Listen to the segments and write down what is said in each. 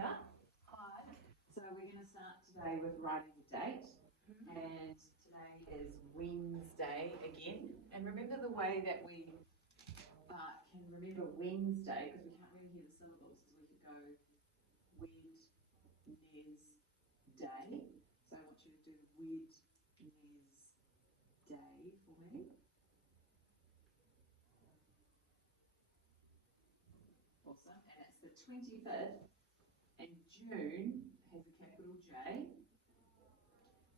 Monica. Hi. So we're going to start today with writing the date, and today is Wednesday again. And remember the way that we can remember Wednesday, because we can't really hear the syllables, so we could go Wed-Nez Day. So I want you to do Wed-Nez Day for me. Awesome. And it's the 25th, and June has a capital J.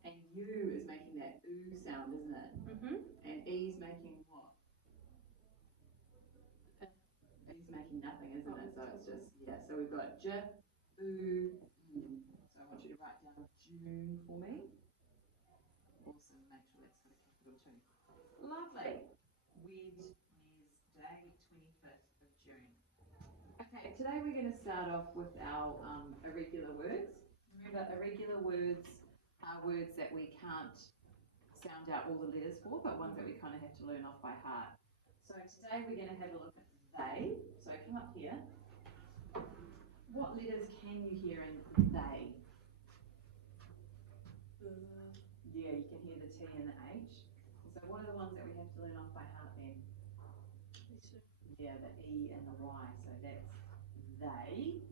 And U is making that oo sound, isn't it? And E's making what? E's making nothing, isn't it? So it's just, yeah, so we've got J, oo, U. So I want you to write down June for me. Awesome, make sure that's got a capital too. Lovely. Wednesday, 25th of June. Okay, today we're going to start off with our irregular words. Remember, irregular words are words that we can't sound out all the letters for, but ones that we kind of have to learn off by heart. So today we're going to have a look at they. So come up here. What letters can you hear in they? Yeah, you can hear the T and the H. So what are the ones that we have to learn off by heart then? Yeah, the E and the Y. So that's they.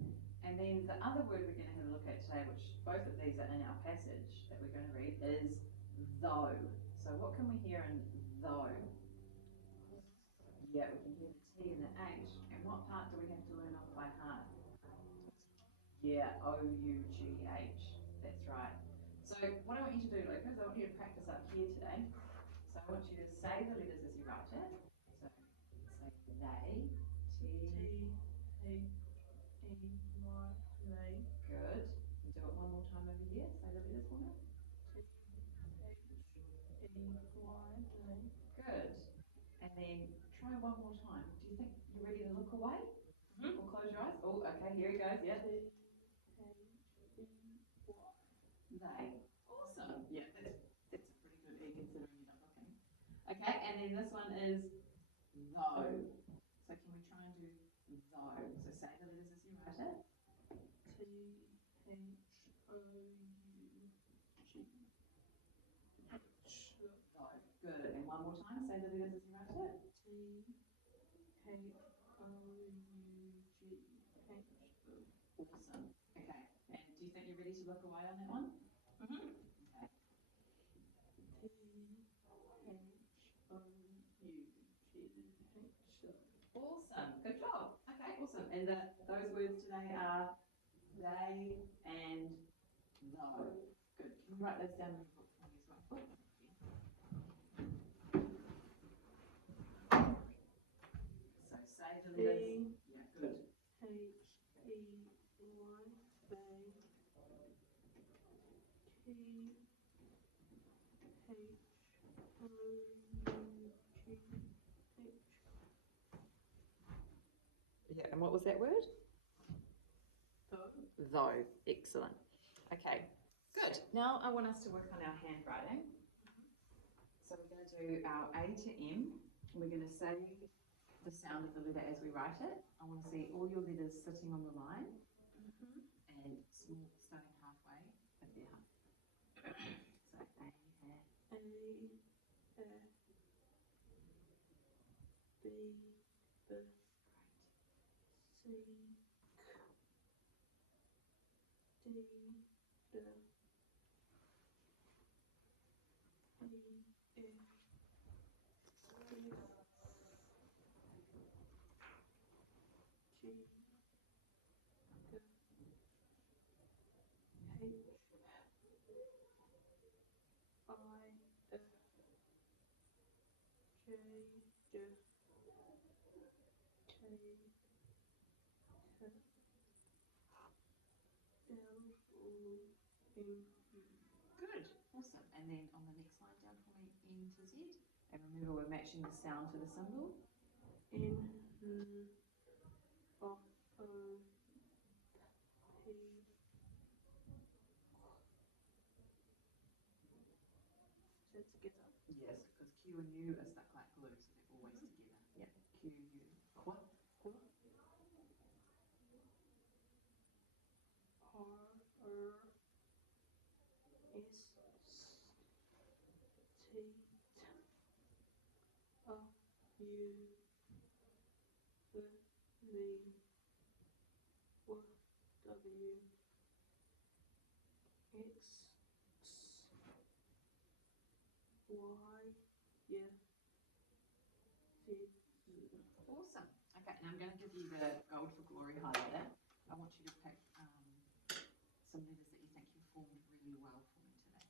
And then the other word we're going to have a look at today, which both of these are in our passage that we're going to read, is though. So what can we hear in though? Yeah, we can hear the T and the H. And what part do we have to learn off by heart? Yeah, O-U-G-H. That's right. So what I want you to do, Lucas, I want you to practice up here today. So I want you to say the letters as you write it. So say they, T, H, E, Y, they. good. And do it one more time over here. Say the letters for me. T, H, E, Y, they. Good. And then try one more time. Do you think you're ready to look away? Or close your eyes? Oh, okay, here he goes. Yeah. T, H, E, Y. They. Awesome. Yeah, that's a pretty good E considering you're not looking. Okay, and then this one is though. So can we try and do though? So say the letters as you write it. T, H, O, U, G, H. Though. Good. And one more time, say the letters as you write it. T, H, O, U, G, H. Awesome. Okay. And do you think you're ready to look away on that one? Okay. T, H, O, U, G, H. Awesome. Good job. Okay, awesome. And those words today are they and though. Good. Can you write those down in the book for me as well? So say the letters. Yeah, good. H, E, Y, they. T, H, O, U, G, H. Yeah, and what was that word? Though. Though. Excellent. Okay, good. Now I want us to work on our handwriting. So we're going to do our A to M. We're going to say the sound of the letter as we write it. I want to see all your letters sitting on the line and starting halfway at the heart. So A, A, F, B, B, C, D, D, E, F, G, H, I, F, J, J, K, K, L, O, M, U. good, awesome. And then on the next line down for me, N to Z. And remember, we're matching the sound to the symbol. N, O, O, P. So together. Yes, because Q and U are stuck like glue, so they're always together. Yeah, Q, U, Qu, Qu. yeah, Z. Awesome. Okay, now I'm going to give you the Gold for Glory highlighter. I want you to pick some letters that you think you formed really well for me today.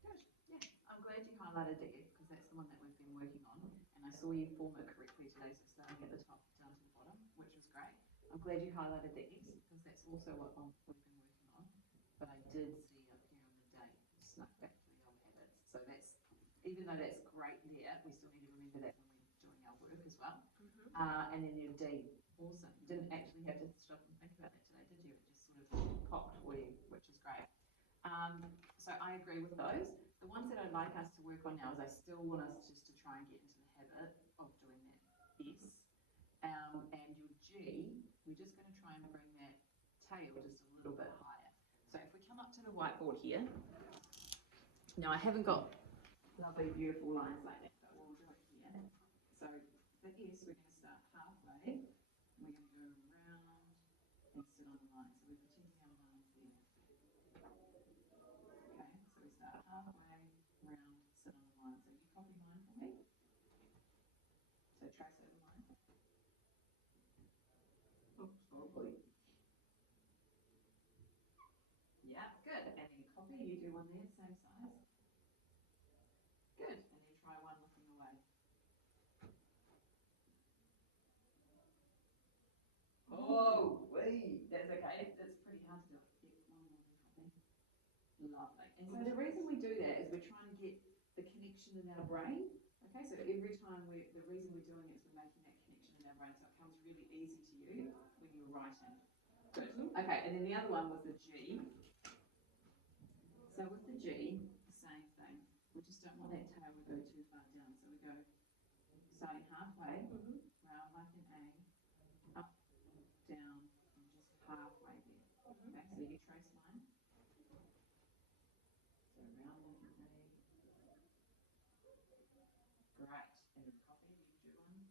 Good. Yeah, I'm glad you highlighted the F because that's the one that we've been working on, and I saw you form it correctly today, so starting at the top down to the bottom, which was great. I'm glad you highlighted the S because that's also what we've been working on, but I did see up here on the date snuck back to the old habits. So that's, even though that's great there, we still need to remember that when we're doing our work as well. And then your D, awesome. You didn't actually have to stop and think about that today, did you? It just sort of popped for you, which is great. So I agree with those. The ones that I'd like us to work on now is I still want us just to try and get into the habit of doing that S. And your G, we're just going to try and bring that tail just a little bit higher. So if we come up to the whiteboard here, now I haven't got lovely beautiful lines like that, but we'll do it here. So the S, we're going to start halfway, and we're going to go around and sit on the line. So we're pretending our line's there. Okay, so we start halfway, round, sit on the line. So you copy mine for me. So trace over mine. Oops, probably. Yeah, good. And then copy, you do one there, same size. Good. And then try one looking away. Oh, wait. That's okay. That's pretty hard to do. Get one more than copy. Lovely. And so the reason we do that is we're trying to get the connection in our brain. Okay, so every time the reason we're doing it is we're making that connection in our brain, so it comes really easy to you when you're writing. Good. Okay, and then the other one was the G. So with the G, the same thing. We just don't want that tail to go too far down, so we go starting halfway, round like an A, up, down, and just halfway there. Okay, so you trace mine. So round like an A. Great. And then copy, you do one.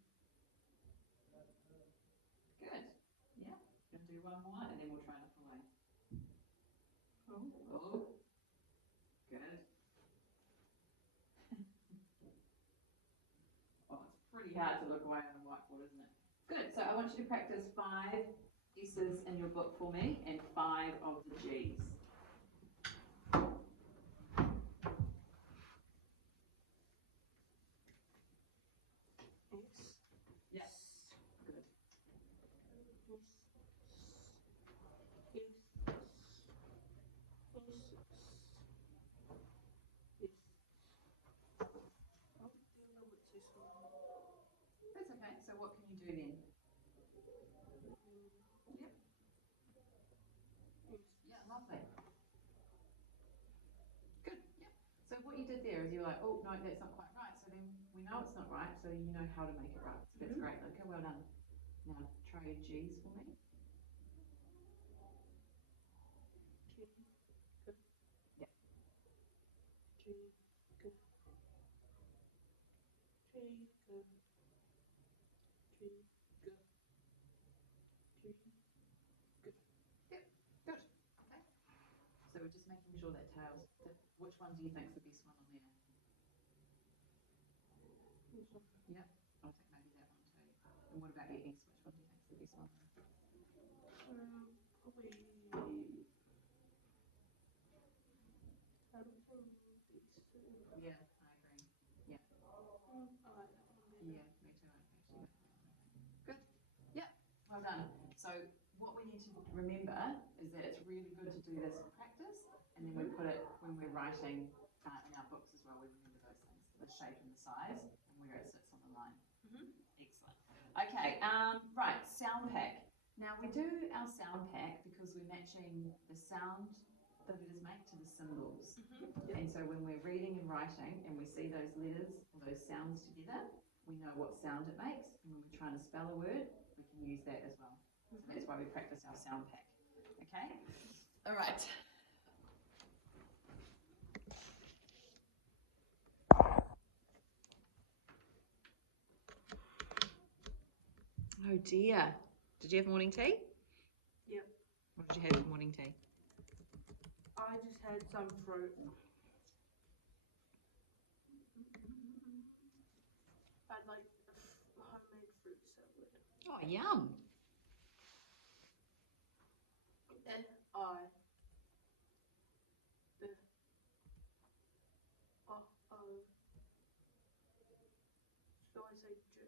Good. Yeah. And do one more, and then we'll try look away. Oh. Good. Oh, it's pretty hard to look away on the whiteboard, isn't it? Good. So I want you to practice 5 S's in your book for me and 5 of the G's. S. Yes. Good. That's okay. So what can you do then? Yep. Yeah, lovely. Good. Yep. So what you did there is you're like, oh no, that's not quite right. So then we know it's not right, so you know how to make it right. So that's great. Okay, well done. Now try your G's for me. Yep. Yep. Good. Okay. So we're just making sure that tails. Which one do you think is the best one on there? Yep. I'll take maybe that one too. And what about your S? Which one do you think is the best one? Probably. Yeah, I agree. Yeah. I like that one. Yeah, me too. Actually. Good. Yep. Well done. So what we need to remember is that it's really good to do this for practice, and then we put it when we're writing in our books as well. We remember those things, the shape and the size, and where it sits on the line. Excellent. Okay, right, sound pack. Now we do our sound pack because we're matching the sound the letters make to the symbols. And so when we're reading and writing and we see those letters or those sounds together, we know what sound it makes. And when we're trying to spell a word, we can use that as well. So that's why we practice our sound pack. Okay? All right. Oh dear. Did you have morning tea? Yep. What did you have for morning tea? I just had some fruit. I'd like homemade fruit salad. Oh, yum. I. The. Oh. Should I say J?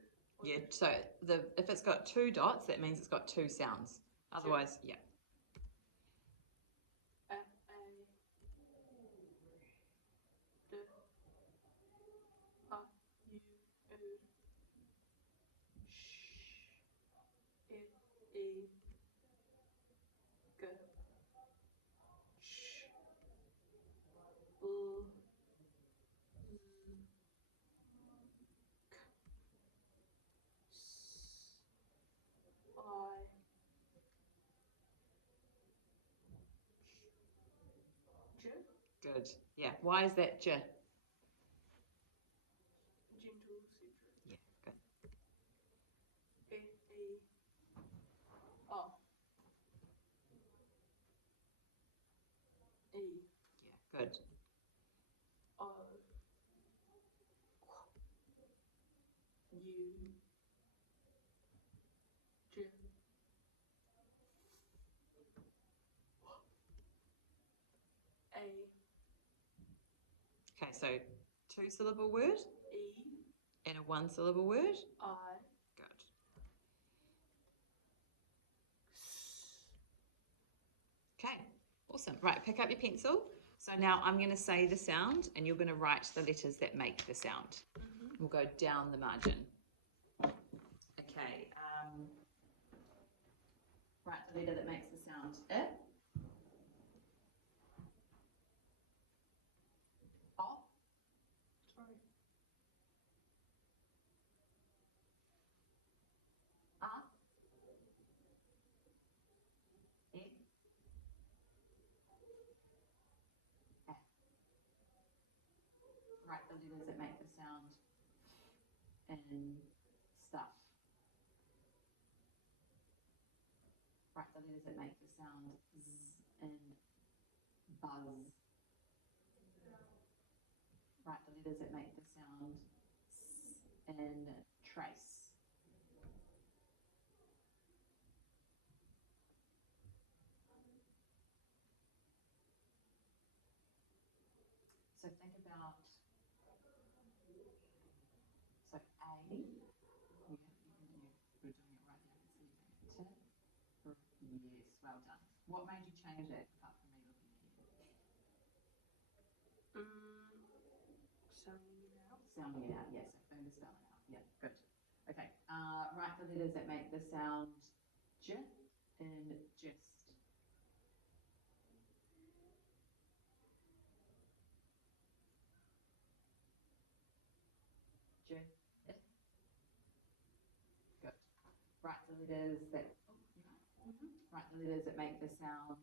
Yeah, so if it's got 2 dots, that means it's got 2 sounds. Otherwise, yeah. A. D. U. Sh. E. G. Sh. L. Z. I. J. Good. Yeah. Why is that J? Gentle citrus. Yeah, good. Oh. E. Yeah, good. O. U. J. A. Okay, so 2-syllable word E. and a 1-syllable word. I. Good. Okay, awesome. Right, pick up your pencil. So now I'm going to say the sound and you're going to write the letters that make the sound. We'll go down the margin. Okay, write the letter that makes the sound I. O. Sorry. A. E. F. Write the letters that make the sound in stuff. Write the letters that make the sound Z in buzz. Write the letters that make the sound S in trace. So think about, so A, we're doing it right now, so you make it T, yes, well done. What made you change it apart from me looking at you? Sounding it out. Sounding it out, yes, so finger spelling out, yeah, good. Okay, write the letters that make the sound J in just. J. Good. Write the letters that. Write the letters that make the sound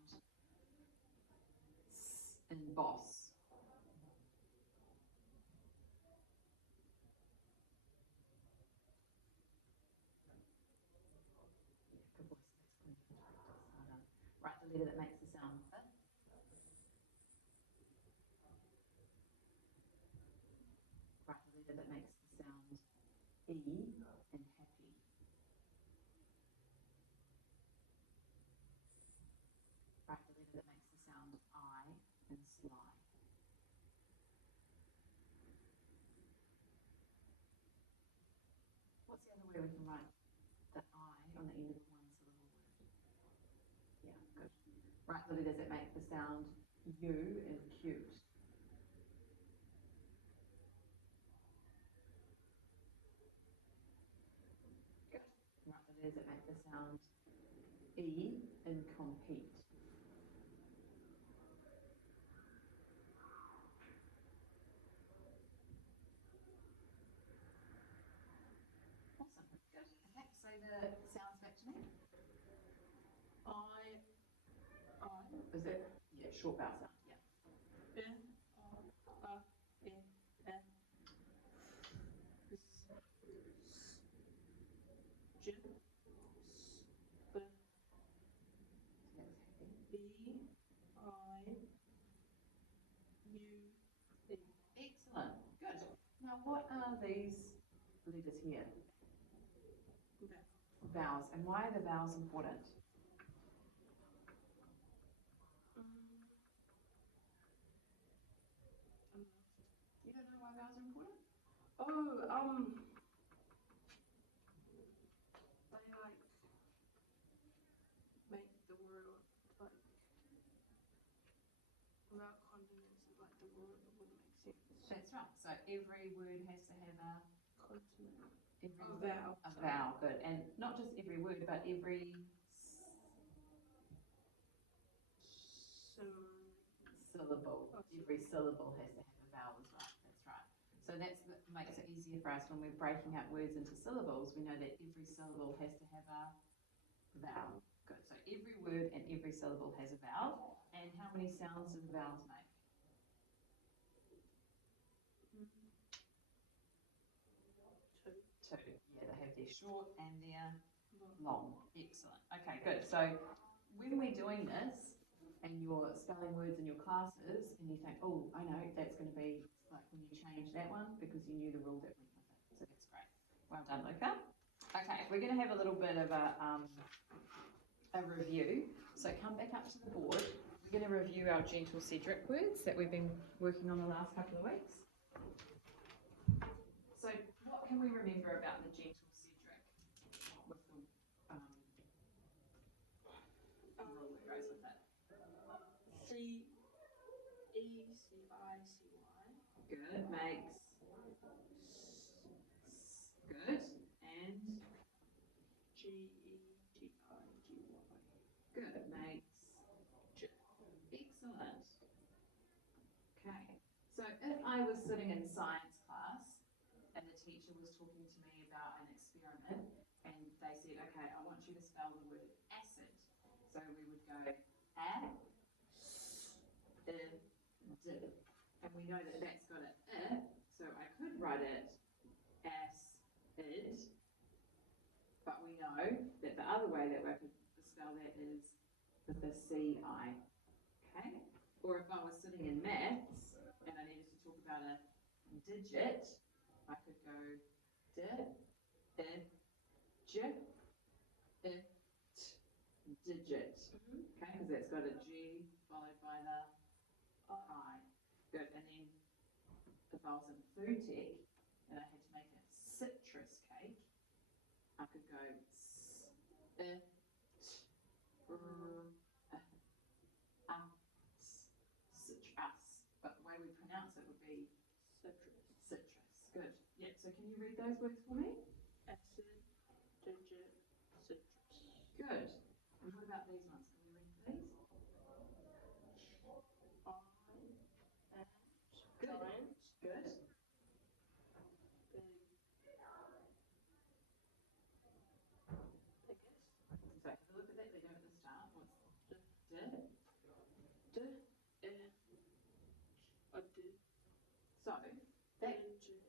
S in boss. Good boy, well done. Write the letter that makes the sound F. Write the letter that makes the sound E in happy. Write the letter that makes the sound I in sly. What's the other way we can write the I on the end of a 1-syllable word? Yeah, good. Write the letters that make the sound U in cute. Good. letters that make the sound E in compete? Awesome, good. Okay, say the sounds back to me. I, Is it, yeah, short vowel sound, yeah. Excellent, good. Now what are these letters here? Vowels, and why are the vowels important? You don't know why vowels are important? they like make the word like without consonants, like the word wouldn't make sense. That's right, so every word has to have a Consonant. every Vowel. a vowel, good, and not just every word, but every syllable. Every syllable has to have a vowel as well. That's right. So that makes it easier for us when we're breaking up words into syllables. We know that every syllable has to have a vowel. Good. So every word and every syllable has a vowel. And how many sounds do the vowels make? Two. Yeah, they have their short and their long. Excellent. Okay, good. So when we're doing this and you're spelling words in your classes and you think, oh, I know, that's going to be like when you change that one because you knew the rule that went with it. So that's great. Well done, Luca. Okay, we're going to have a little bit of a review. So come back up to the board. We're going to review our gentle Cedric words that we've been working on the last couple of weeks. So what can we remember about the gentle Cedric with the rule that goes with it? C-E-C-I-C-Y. Good, makes good, and G-E-G-I-G-Y. good, makes excellent. Okay, so if I was sitting in science class and the teacher was talking to me about an experiment and they said, okay, I want you to spell the word acid. So we would go a, d, and we know that that's got an I, so I could write it as id, but we know that the other way that I could spell that is with a CI, okay? Or if I was sitting in maths and I needed to talk about a digit, I could go d, I, j, I, t, digit, okay? Because that's got a G followed by the I. Good, and then if I was in food tech and I had to make a citrus cake, I could go citrus. But the way we pronounce it would be Citrus. citrus. Good. Yep. So can you read those words for me? Acid, digit, citrus. Good. And what about these ones? Can we read these? Good. Giant. Good. Big. Biggest. So have a look at that. They go at the start. What's the d? D. I. A D. So that. Digit.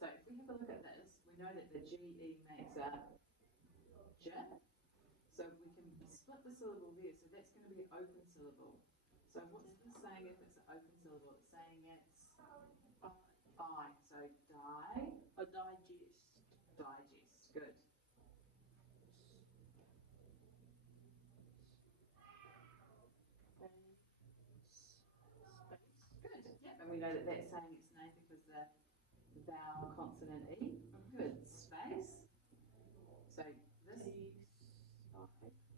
So if we have a look at this, we know that the GE makes a j. So we can split the syllable there. So that's going to be an open syllable. So what's this saying if it's an open syllable? It's saying it's I. So die. A digest. Digest. Good. Space. Good. Yep. And we know that that's saying its name because the vowel consonant E. Good. Space. So this.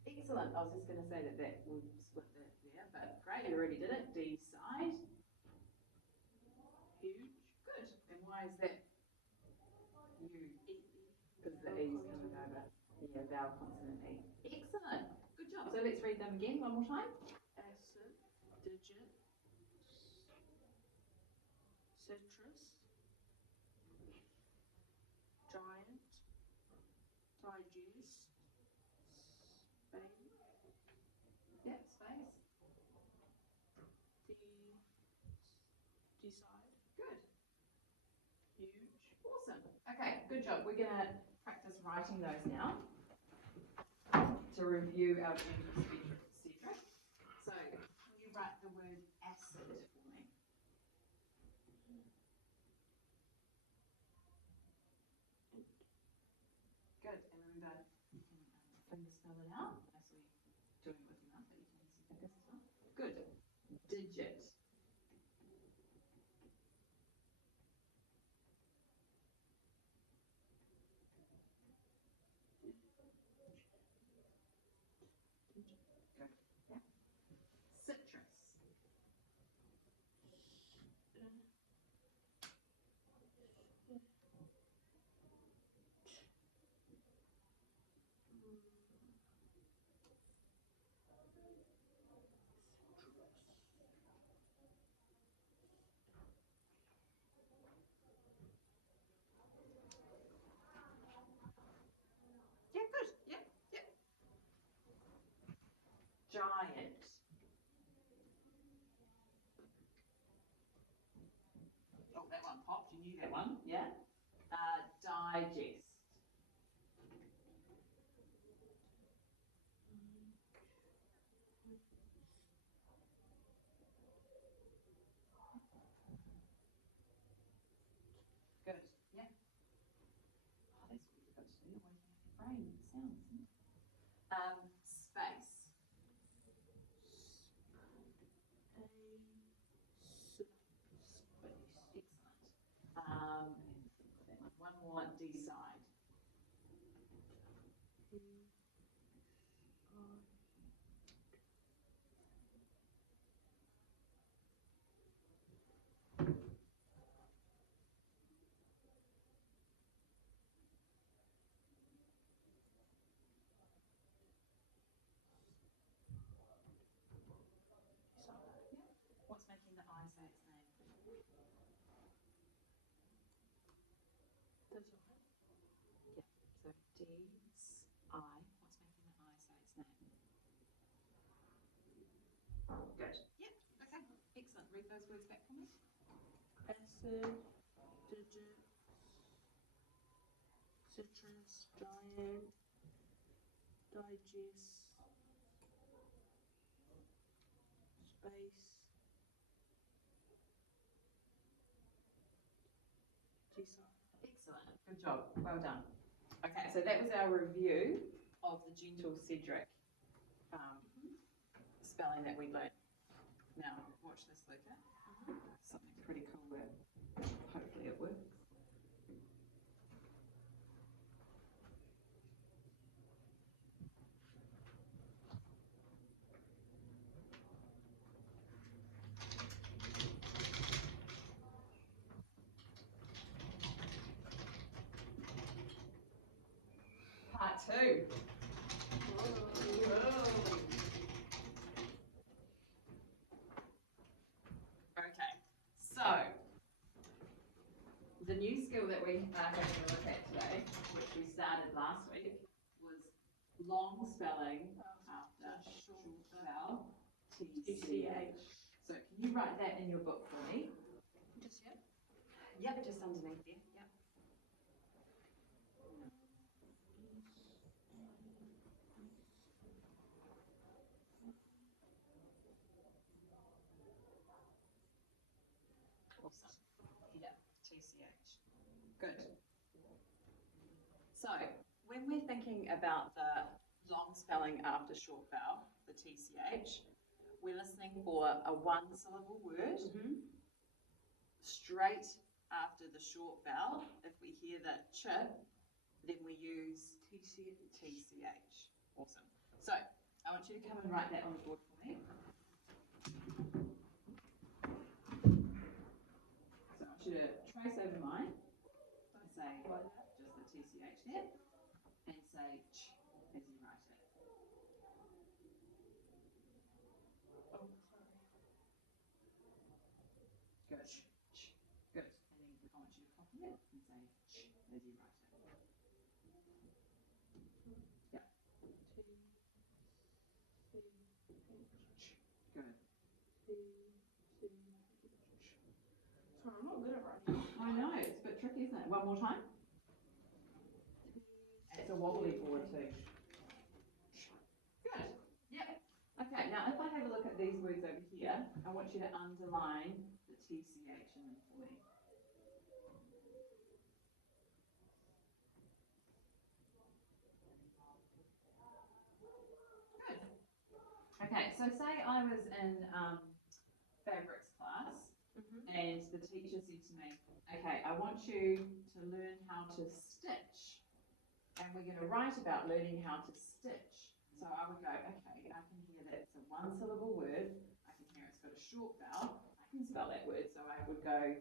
Excellent. I was just going to say that that would split that there, but great. You already did it. Decide. Huge. Good. And why is that? U. E. Because the E's come vowel consonant E. Excellent. Good job. So let's read them again one more time. acid, digit, citrus, giant, digest, Spain, Yep, space. decide, Good. huge, Awesome. Okay, good job. We're going to practice writing those now to review our gentle Cedric. So, can you write the word acid for me? Good. And remember, you can finger spell it out. Mostly doing it with your mouth, but you can use your fingers as well. Good. Digit. Good. Yeah. Citrus. Yeah, good. Yep, yep. Giant. Oh, that one popped. You knew that one. Yeah. Digest. Good. Yeah. Oh, that's what you've got to do. Waking up your brain with sounds. Isn't it? Space. Excellent. One more. Decide. What's making the I say its name? decide, Yeah. So D-I. What's making the I say its name? Good. Yep. Okay. Excellent. Read those words back for me. acid, digit, citrus, giant, digest, space, decide. Excellent. Good job. Well done. Okay, so that was our review of the gentle Cedric spelling that we learned. Now, watch this, Luca. Something pretty cool that hopefully it works. Part 2. Okay, so the new skill that we are having a look at today, which we started last week, was long spelling after short vowel TCH. So can you write that in your book for me? Just yet? Yep, just underneath there. Yep. Awesome. Yeah, TCH. Good. So when we're thinking about the long spelling after short vowel, the TCH, we're listening for a one-syllable word. Straight after the short vowel, if we hear the ch, then we use TCH. Awesome. So I want you to come and write that on the board for me. So I want you to trace over mine. Say just the TCH there, and say ch. as you write it. Yeah. Good. Sorry, I'm not good at writing. I know, it's a bit tricky, isn't it? One more time. It's a wobbly board too. Good. Yep. Okay, now if I have a look at these words over here, I want you to underline the TCH in them for me. Good. Okay, so say I was in fabrics class and the teacher said to me, okay, I want you to learn how to stitch. And we're going to write about learning how to stitch. So I would go, okay, I can hear that it's a one syllable word. I can hear it's got a short vowel. I can spell that word. So I would go,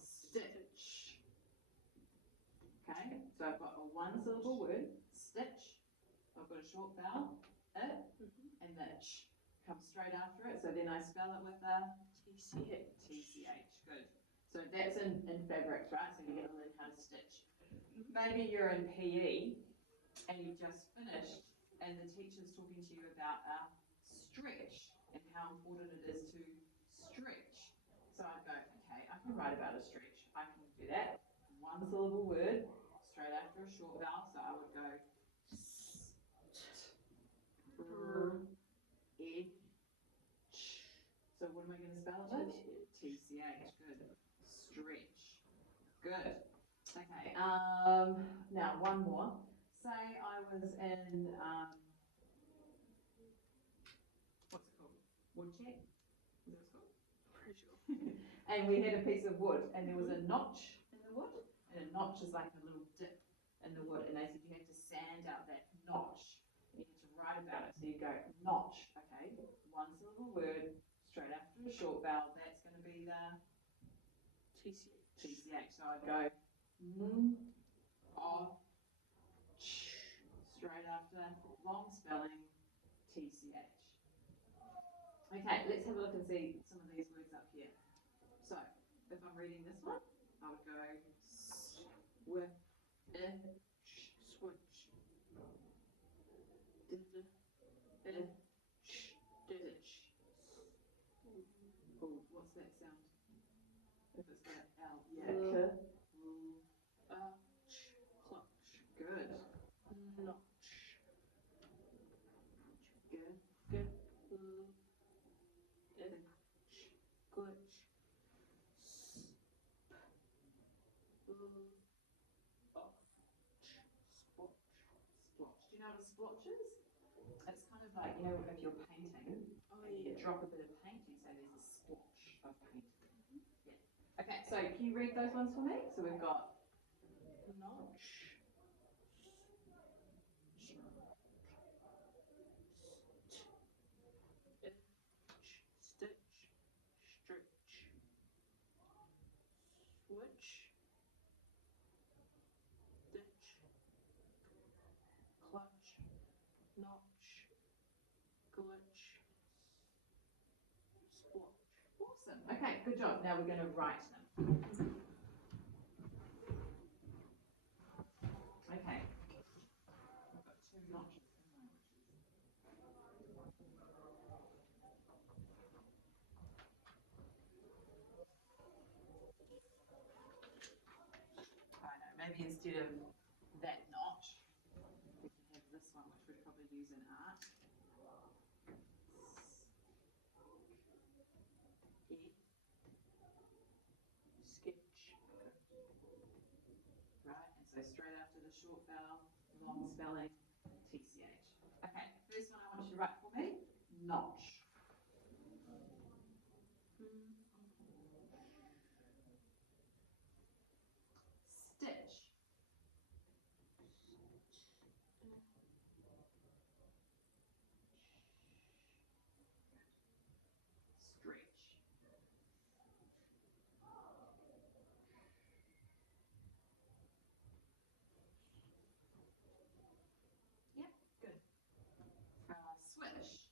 stitch. Okay, so I've got a one syllable word, stitch. I've got a short vowel, and the ch comes straight after it. So then I spell it with a TCH. TCH, good. So that's in fabrics, right? So you're going to learn how to stitch. Maybe you're in PE and you've just finished and the teacher's talking to you about a stretch and how important it is to stretch. So I'd go, okay, I can write about a stretch. I can do that. One syllable word, straight after a short vowel. So I would go So what am I going to spell it with? TCH, good. Stretch. Good. Okay, now one more. Say I was in, what's it called? Wood check? Is that what it's called? Pretty sure. And we had a piece of wood and there was a notch in the wood. And a notch is like a little dip in the wood. And they said you had to sand out that notch. You had to write about it. So you go, notch, okay, one syllable word, straight after a short vowel. That's going to be the TCH. TCH. So I'd go, straight after long spelling, TCH. Okay, let's have a look and see some of these words up here. So, if I'm reading this one, I would go switch. Ditch. Oh, what's that sound? If it's got an L, yeah. Clutch. Good. Notch. Good. Glitch. Splotch. Do you know what a splotch is? It's kind of like, you know, if you're painting, Oh, you yeah. drop a bit of paint, you say there's a splotch of paint. Yeah. Okay, so can you read those ones for me? So we've got Notch. Stitch. Stretch. Switch. Ditch. Clutch. Notch. Glitch. Splotch. awesome. Okay, good job. Now we're going to write them. Okay. I've got two notches in my I know, maybe instead of that notch, we can have this one, which we'd probably use in art. Sketch. Right, and so straight after the short vowel, long spelling, TCH. Okay, first one I want you to write for me, notch. Stitch. Stretch. Yeah, good. Swish.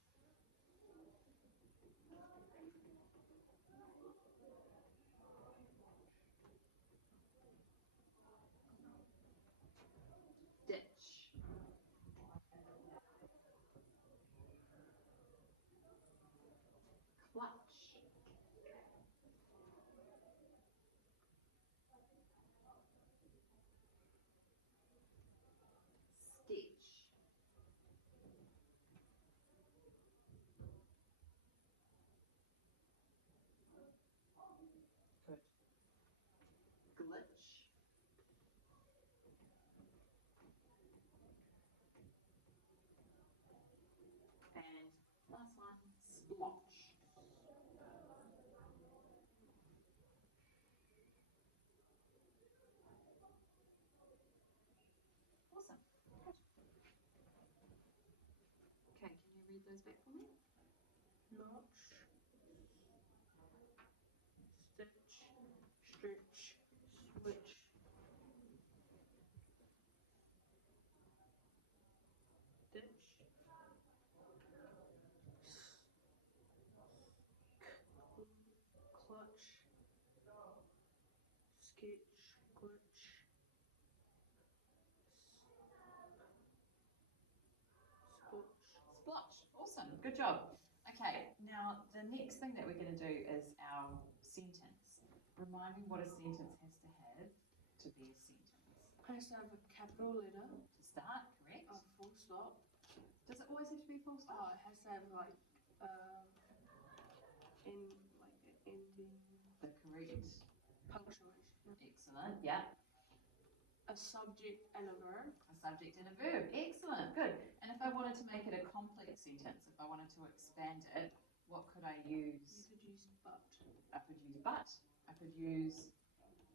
read those back for me? Notch. Stitch. Stretch. Switch. Stitch. Clutch. Sketch. Glitch. Splotch. Splotch. Awesome. Good job. Okay, now the next thing that we're going to do is our sentence. Remind me what a sentence has to have to be a sentence. Has to have a capital letter, To start, correct? a full stop. Does it always have to be full Oh, stop? it has to have like in like the ending The correct. punctuation. Excellent. Yeah. A subject and a verb. A subject and a verb. Excellent. Good. And if I wanted to make it a complex sentence, if I wanted to expand it, what could I You use? could use but. I could use but. I could use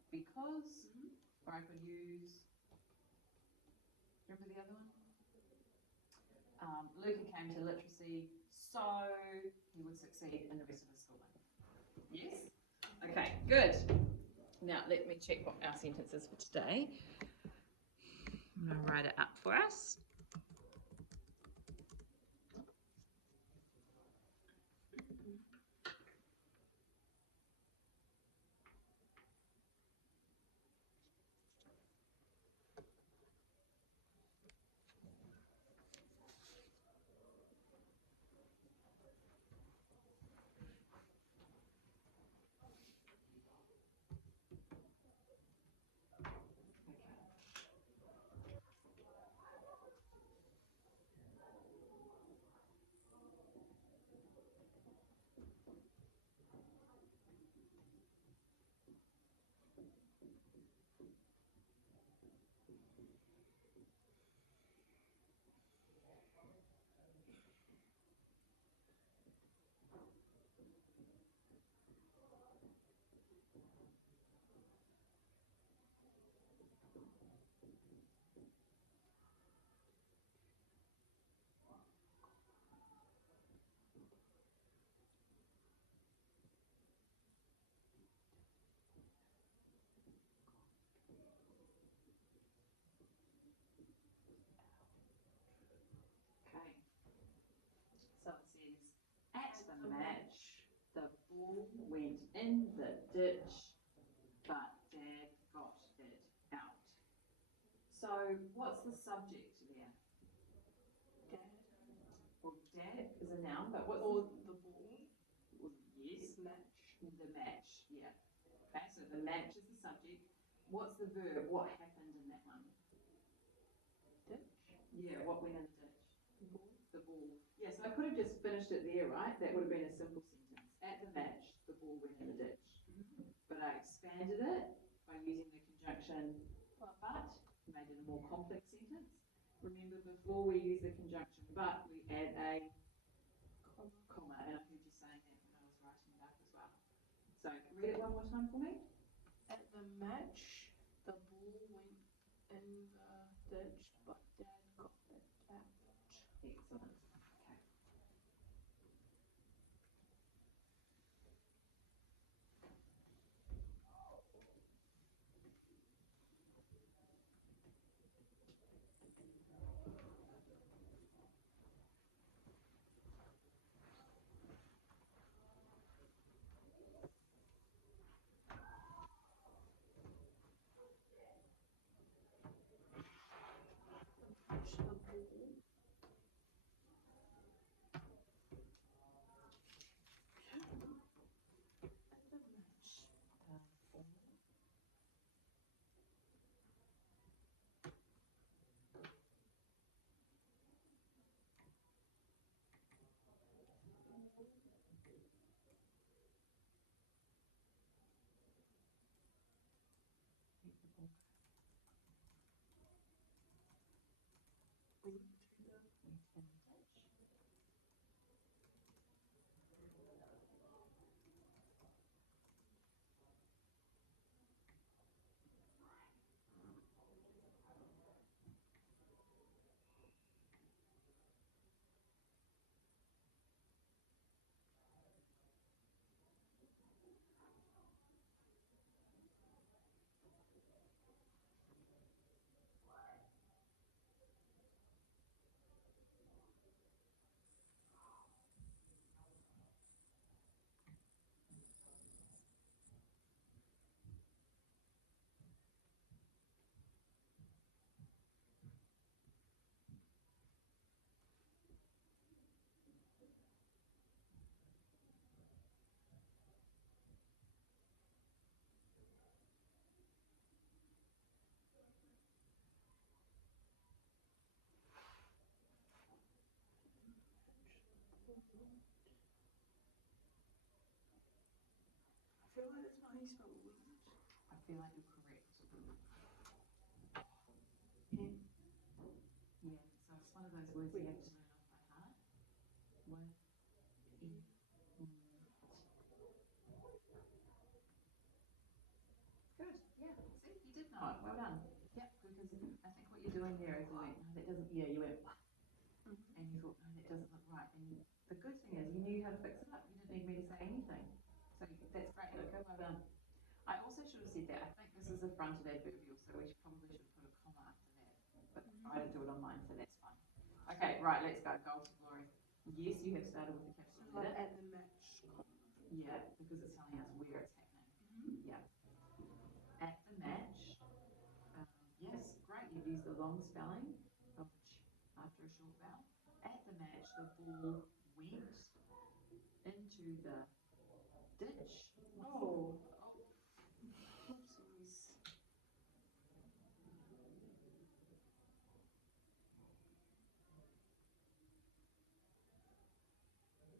because. Mm-hmm. Or I could use. Remember the other one? Luca came to literacy, so he would succeed in the rest of his school life. Yes? Okay, good. Now let me check what our sentence is for today. I'm going to write it up for us. Okay. So it says, at the match, the ball went in the ditch, but Dad got it out. So what's the subject there? Dad. Well, Dad is a noun, but what's Or the ball. well, yes, Match. the match, yeah. Okay, so the match is the subject. What's the verb? What happened in that one? Ditch. Yeah, what went in the ditch? Ball. The ball. Yeah, so I could have just finished it there, right? That would have been a simple sentence. At the match, the ball went in the ditch. But I expanded it by using the conjunction but, made it a more complex sentence. Remember, before we use the conjunction but, we add a comma, and I heard you saying that when I was writing it up as well. So, read it one more time for me. At the match, the ball went in the ditch, but Dad got it out. Excellent. Okay. feel like you're correct. Yeah. Yeah, so it's one of those words you have to learn off by heart. With, in, Good, yeah, see, you did know it, well done. Yep, because I think what you're doing there is you went, no, that doesn't, yeah, you went, "What?" And you thought, no, that doesn't look right. And the good thing is you knew how to fix it up. You didn't need me to say anything. So that's great, okay, well done. I also should have said that. I think this is a fronted adverbial, so we probably should put a comma after that. But I didn't do it online, so that's fine. Okay, right, let's go. Goal to glory. Yes, you have started with the capital Like letter. at the match. Yeah, because it's telling us where it's happening. Yeah. At the match. Yes, great. You've used the long spelling of ch after a short vowel. At the match, the ball went into the ditch. Oh. Oh, Oopsies.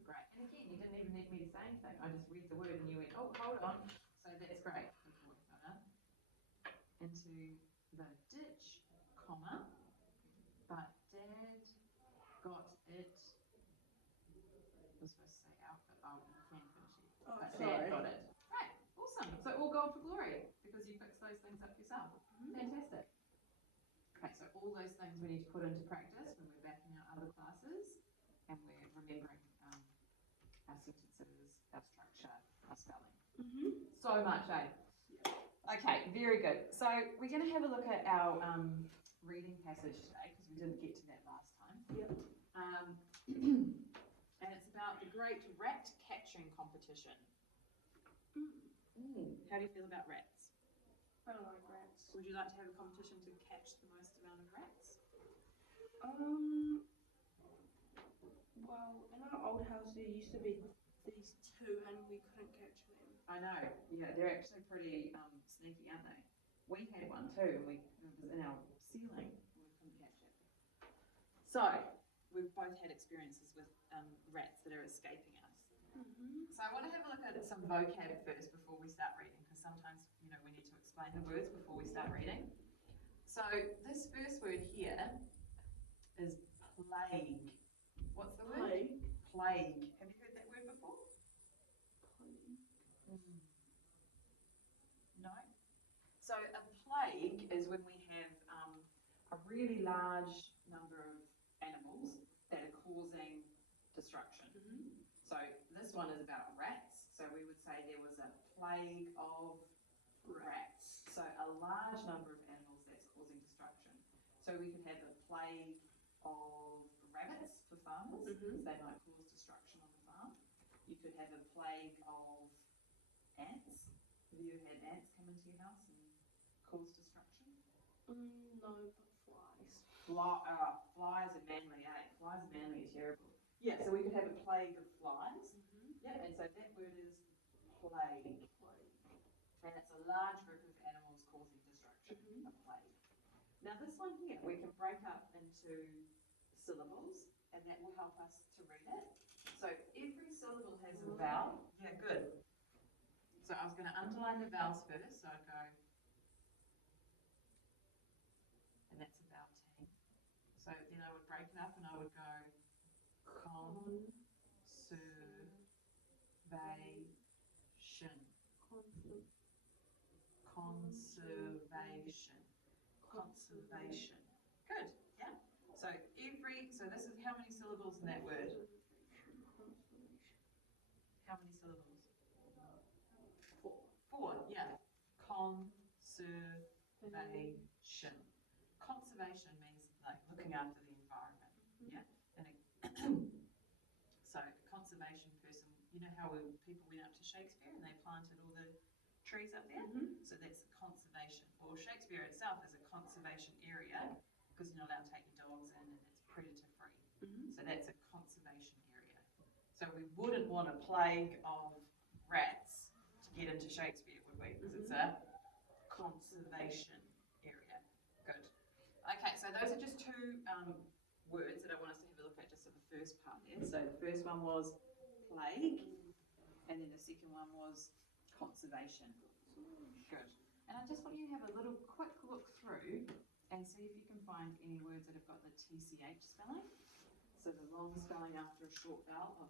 great. And again, you didn't even need me to say anything. I just read the word and you went, oh, hold on. So that's great. Good boy. Well done. Into the ditch, comma, but Dad got it. I was supposed to say out, but oh, you can finish it. Oh, But sorry. Dad got it. Right, awesome. So all gold for glory because you fixed those things up yourself. Fantastic. Okay, so all those things we need to put into practice when we're back in our other classes and we're remembering our sentences, our structure, our spelling. So much, eh? Okay, very good. So we're going to have a look at our reading passage today because we didn't get to that last time. Yep. And it's about the great rat catching competition. How do you feel about rats? I don't like rats. Would you like to have a competition to catch the most amount of rats? Well, in our old house there used to be these two and we couldn't catch them. I know, yeah, they're actually pretty sneaky, aren't they? We had one too, and it was in our ceiling, and we couldn't catch it. So, we've both had experiences with rats that are escaping us. So I want to have a look at some vocab first before we start reading, because sometimes, you know, we need to explain the words before we start reading. So this first word here is plague. What's the word? Plague. Plague. Have you heard that word before? No? So a plague is when we have a really large number of animals that are causing destruction. So this one is about rats. So we would say there was a plague of rats. So a large number of animals that's causing destruction. So we could have a plague of rabbits for farmers, because they might cause destruction on the farm. You could have a plague of ants. Have you ever had ants come into your house and cause destruction? No, but flies. Flies are manly, eh? Flies are manly are terrible. Yeah, so we could have a plague of flies. Yeah, and so that word is plague. And it's a large group of animals causing destruction, a plague. Now this one here, we can break up into syllables, and that will help us to read it. So every syllable has a vowel. Yeah, good. So I was going to underline the vowels first, so I'd go, and that's a vowel T. So then I would break it up and I would go conservation. Conservation. Good, yeah? So this is how many syllables in that word? How many syllables? 4, yeah. Conservation. Conservation means like looking after the environment, yeah? And so a conservation person, you know how people went up to Shakespeare and they planted all the trees up there? So that's conservation. Or Shakespeare itself is a conservation area because you're not allowed to take your dogs in and it's predator free. So that's a conservation area. So we wouldn't want a plague of rats to get into Shakespeare, would we? Because it's a conservation area. Good. Okay, so those are just two words that I want us to have a look at just at the first part there. So the first one was plague, and then the second one was conservation. Good. And I just want you to have a little quick look through and see if you can find any words that have got the TCH spelling. So the long spelling after a short vowel of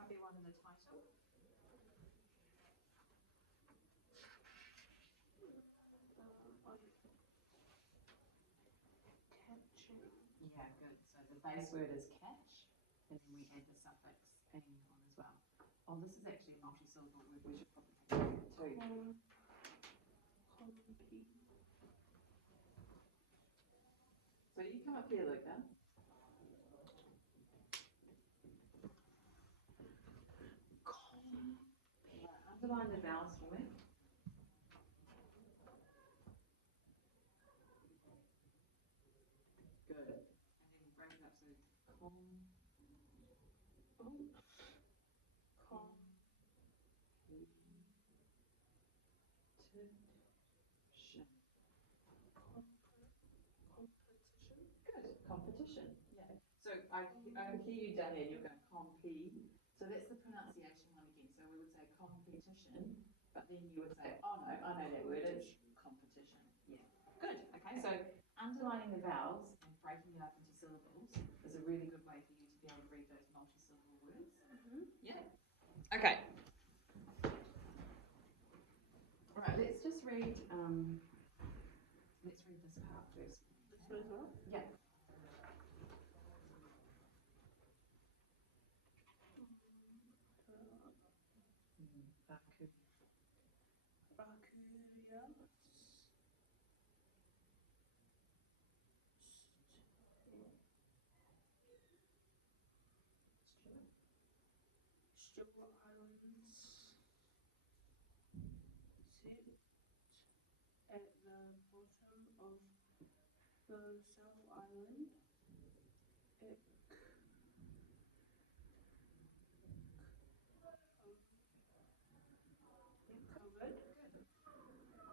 might be one in the title. Catching. Yeah, good. So the base word is catch, and then we add the suffix ing on as well. Oh, this is actually a multi-syllable word. We should probably have a look at it too. So you come up here, Luca. Right, underline the vowels for me. Good. And then break it up so competition. Yeah. So I hear you down here, you're going compete. So that's the pronunciation one again. So we would say competition, but then you would say, oh no, I know that word, it's competition. Yeah. Good. Okay, so underlining the vowels and breaking it up into syllables is a really good way for you to be able to read those multi-syllable words. Yeah. Okay. All right, let's just read, let's read this part first. This one as well? Yeah. Stewart Islands sit at the bottom of the South Island.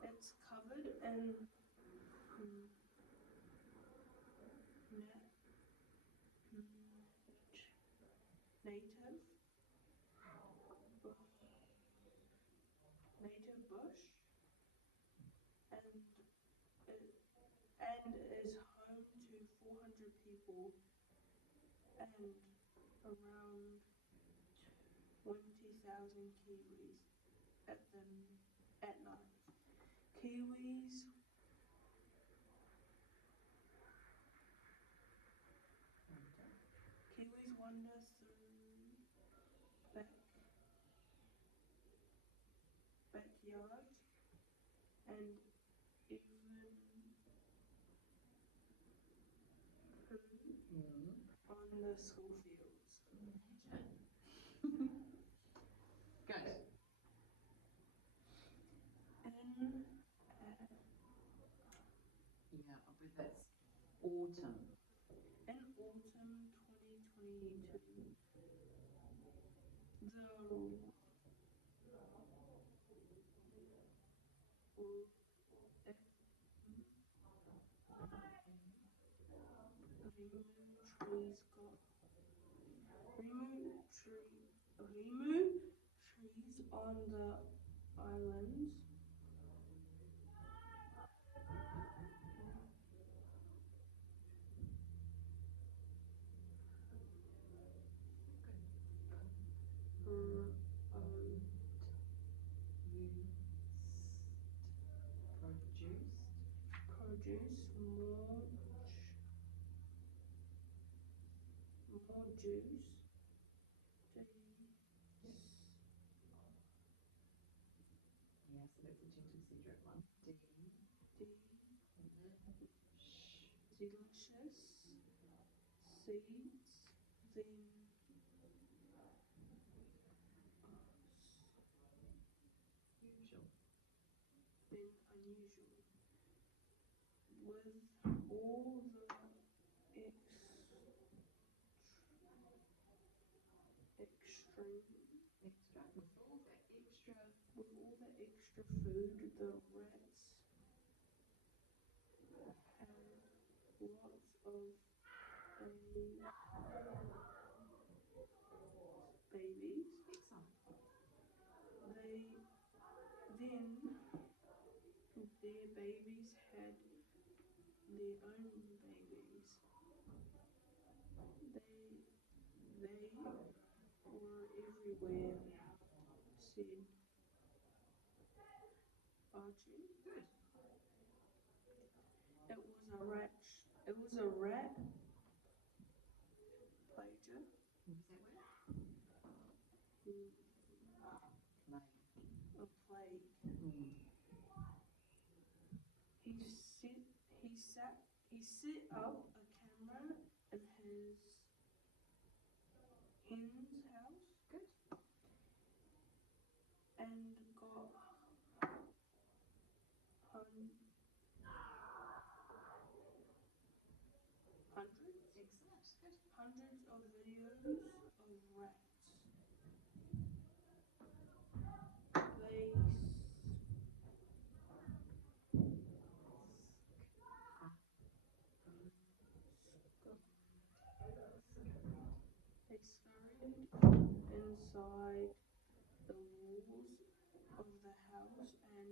It's covered in native bush and is home to 400 people and around 20,000 Kiwis at night. Kiwis wander through backyards and even poo on the school fields. Good. Yeah, but that's autumn. In autumn 2022, Rimu trees on the islands produce more juice. Yeah, so that's a gentle Cedric one. Delicious seeds, then unusual. With all the extra, Extra. With all the extra. with all the extra food, the rats have lots of babies. Excellent. Their babies had their own babies. They were everywhere, said Archie. Good. It was a rat plague. What was that word? A plague. Mm. He set up a camera in his hen's house. Good. And got hundreds. Excellent. Good. Hundreds of videos of rats. They scurried inside the walls of the house and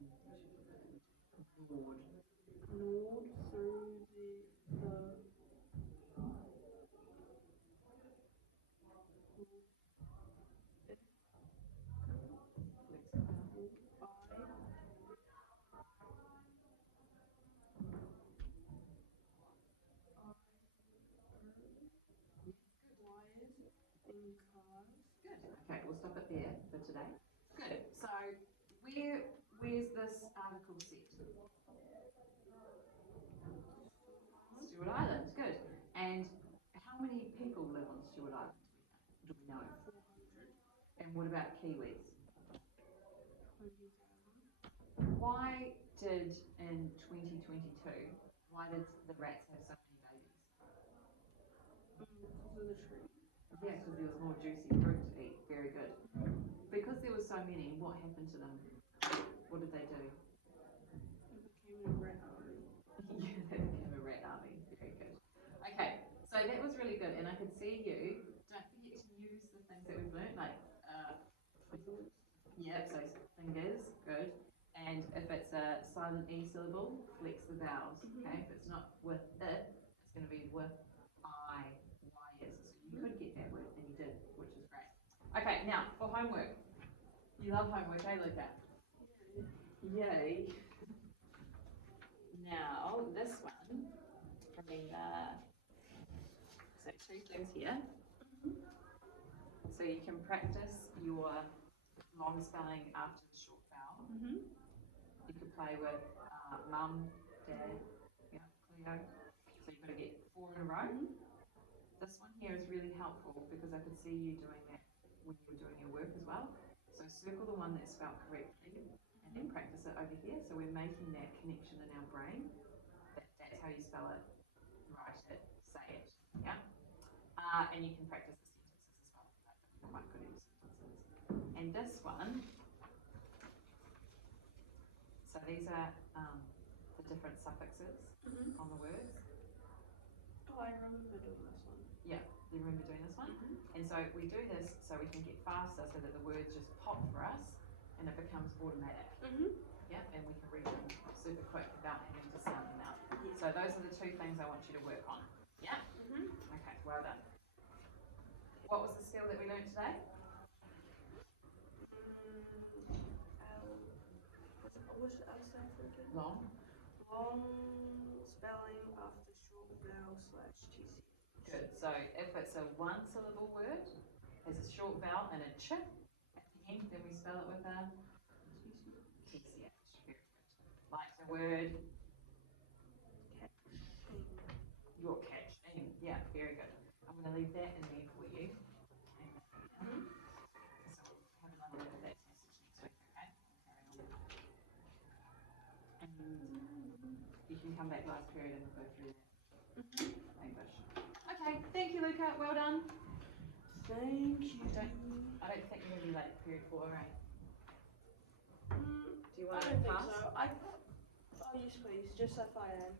gnawed through the wires in cars. Good. Okay, we'll stop it there for today. Good. So where's this article set? Stewart Island. Good. And how many people live on Stewart Island? Do we know? 400. And what about Kiwis? 20,000. Why did in 2022? Why did the rats have so many babies? Because of the tree. Yeah, because there was more juicy fruit to eat. Very good. Because there was so many, what happened to them? What did they do? It became a rat army. Yeah, they became a rat army. Very good. Okay, so that was really good, and I could see you. Don't forget to use the things that we've learned, like yeah, so fingers, good. And if it's a silent E syllable, flex the vowels. Okay, if it's not with it, it's going to be with I, Y is. So you could get that word, and you did, which is great. Okay, now for homework. You love homework, eh, Luca? Yay. Now, this one, remember, so two things here. So you can practice your long spelling after the short vowel. You could play with mum, dad, yeah, Cleo. So you've got to get 4 in a row. This one here is really helpful because I could see you doing that when you were doing your work as well. So circle the one that's spelled correctly and then practice it over here. So we're making that connection in our brain. That's how you spell it, write it, say it, yeah? And you can practice the sentences as well, like quite good at sentences. And this one, so these are the different suffixes on the words. Oh, I remember doing this one. Yeah, you remember doing this one? And so we do this so we can get faster so that the words just pop for us and it becomes automatic. Yeah, and we can read them super quick without having to sound them out. So those are the two things I want you to work on. Yeah? Okay, well done. What was the skill that we learned today? What should I say for again? Long. Long spelling after short vowel / TC. Good. So if it's a 1-syllable word, has a short vowel and a ch at the end, then we spell it with a TCH. Very good. Like the word your catch. Yeah, very good. I'm going to leave that in there for you. So we'll have another look at that passage next week, okay? And you can come back last period and we'll go through that English. Okay, thank you, Luca. Well done. Thank you. I don't think you're gonna be late for period 4, right? Mm, Do you I want to don't think pass? so. Oh yes, please. Just FIA.